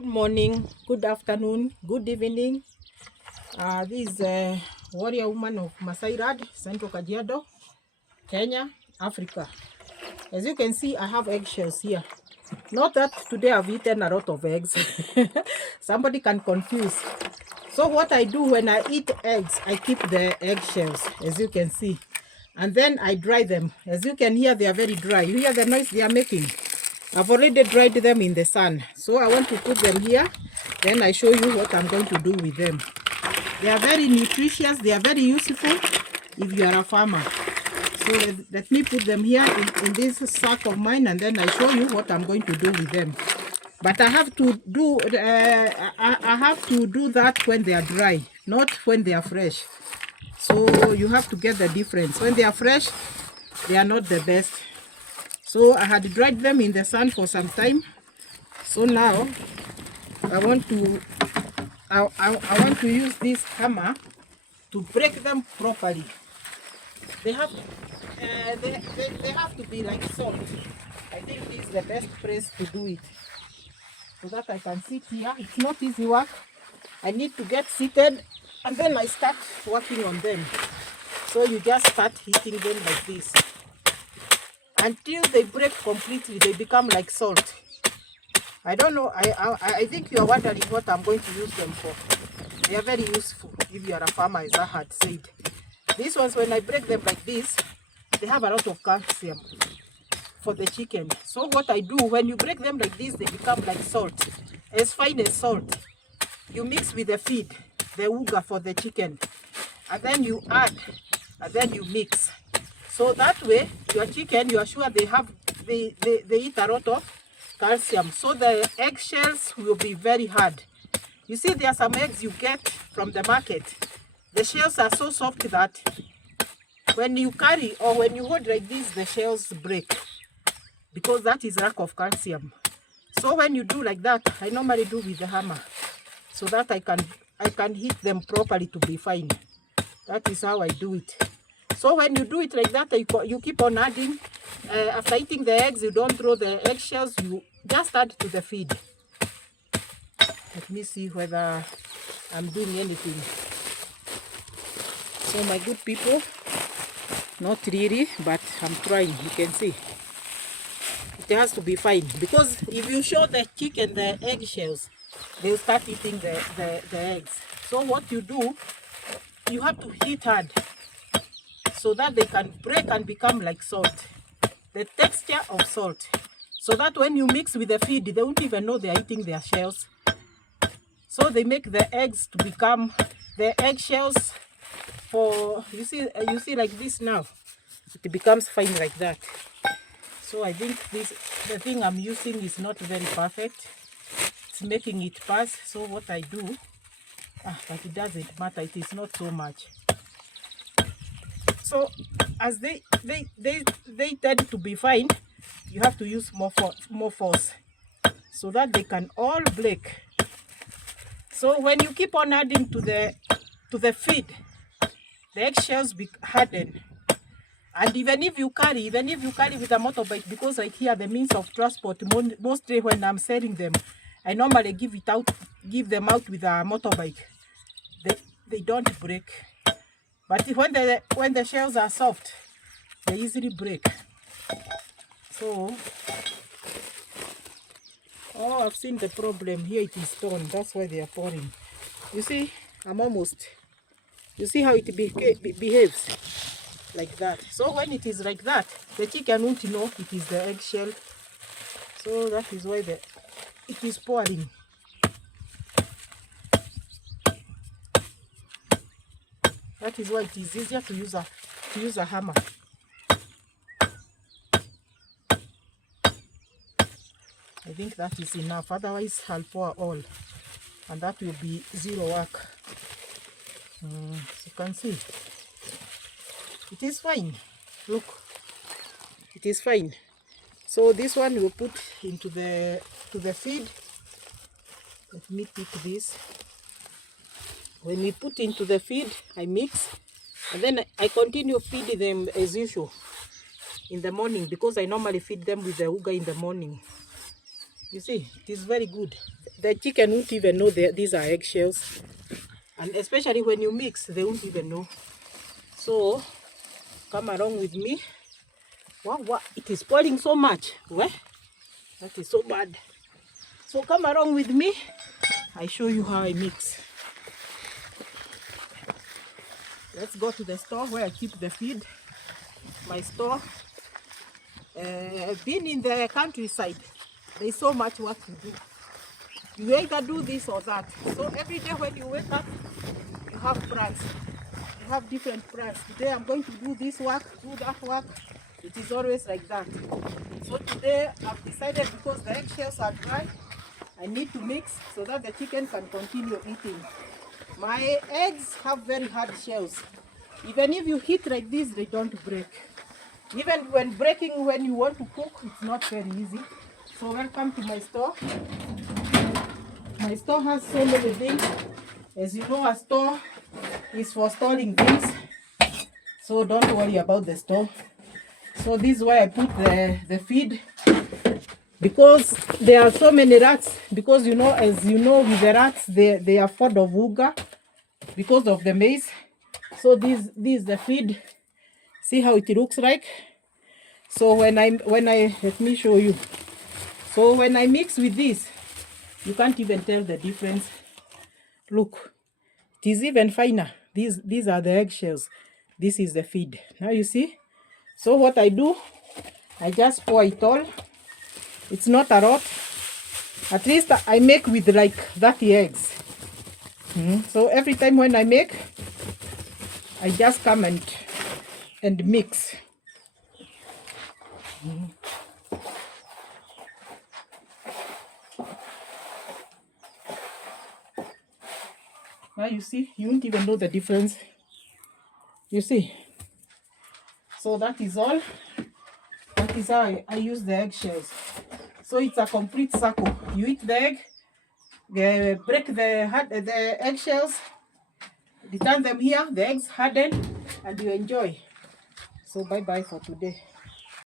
Good morning, good afternoon, good evening. This is a warrior woman of Masairad, Central Kajiado, Kenya, Africa. As you can see, I have eggshells here. Not that today I've eaten a lot of eggs. Somebody can confuse. So what I do when I eat eggs, I keep the eggshells, as you can see. And then I dry them. As you can hear, they are very dry. You hear the noise they are making? I've already dried them in the sun. So I want to put them here. Then I show you what I'm going to do with them. They are very nutritious. They are very useful if you are a farmer. So let me put them here in this sack of mine, and then I show you what I'm going to do with them. But I have to do that when they are dry, not when they are fresh. So you have to get the difference. When they are fresh, they are not the best. So I had dried them in the sun for some time. So now I want to use this hammer to break them properly. They have to be like salt. I think this is the best place to do it, so that I can sit here. It's not easy work. I need to get seated, and then I start working on them. So you just start hitting them like this until they break completely. They become like salt. I don't know. I think you are wondering what I'm going to use them for. They are very useful if you are a farmer, as I had said. These ones, when I break them like this, they have a lot of calcium for the chicken. So what I do, when you break them like this, they become like salt, as fine as salt. You mix with the feed, the uga for the chicken, and then you add, and then you mix. So that way, your chicken, you are sure they eat a lot of calcium. So the eggshells will be very hard. You see, there are some eggs you get from the market. The shells are so soft that when you carry or when you hold like this, the shells break, because that is lack of calcium. So when you do like that, I normally do with the hammer, so that I can hit them properly to be fine. That is how I do it. So when you do it like that, you keep on adding. After eating the eggs, you don't throw the eggshells, you just add to the feed. Let me see whether I'm doing anything. So my good people, not really, but I'm trying. You can see it has to be fine, because if you show the chicken the eggshells, they'll start eating the eggs. So what you do, you have to hit hard so that they can break and become like salt, the texture of salt, so that when you mix with the feed, they won't even know they are eating their shells. So they make the eggs to become the eggshells. For you see like this now, it becomes fine like that. So I think the thing I'm using is not very perfect. It's making it pass. So what I do, but it doesn't matter. It is not so much. So as they tend to be fine, you have to use more force, so that they can all break. So when you keep on adding to the feed, the eggshells harden. And even if you carry with a motorbike, because like here the means of transport, mostly when I'm selling them, I normally give them out with a motorbike. They don't break. But when the shells are soft, they easily break. So, I've seen the problem. Here it is torn. That's why they are pouring. You see, I'm almost. You see how it behaves? Like that. So when it is like that, the chicken won't know it is the eggshell. So that is why it is pouring. That is why it is easier to use a hammer. I think that is enough. Otherwise, I'll pour all, and that will be zero work. As you can see, it is fine. Look, it is fine. So this one we'll put into the feed. Let me put this. When we put into the feed, I mix, and then I continue feeding them as usual in the morning, because I normally feed them with the uga in the morning. You see, it is very good. the chicken won't even know these are eggshells. And especially when you mix, they won't even know. So, come along with me. Wow, it is spoiling so much. Well, that is so bad. So come along with me. I show you how I mix. Let's go to the store where I keep the feed. My store. Being in the countryside, there's so much work to do. You either do this or that. So every day when you wake up, you have plans. You have different plans. Today I'm going to do this work, do that work. It is always like that. So today I've decided, because the eggshells are dry, I need to mix so that the chicken can continue eating. My eggs have very hard shells. Even if you hit like this, they don't break. Even when breaking, when you want to cook, it's not very easy. So welcome to my store. My store has so many things. As you know, a store is for storing things. So don't worry about the store. So this is why I put the feed. Because there are so many rats. Because you know, as you know, with the rats, they are fond of uga because of the maize. So this is the feed. See how it looks like. So when I let me show you. So when I mix with this, you can't even tell the difference. Look, it is even finer. These are the eggshells. This is the feed. Now you see. So what I do, I just pour it all. It's not a lot. At least I make with like 30 eggs. So every time when I make, I just come and mix. Now you see, you won't even know the difference. You see. So that is all. That is how I use the eggshells. So it's a complete circle. You eat the egg, break the eggshells, return them here, the eggs harden, and you enjoy. So bye bye for today.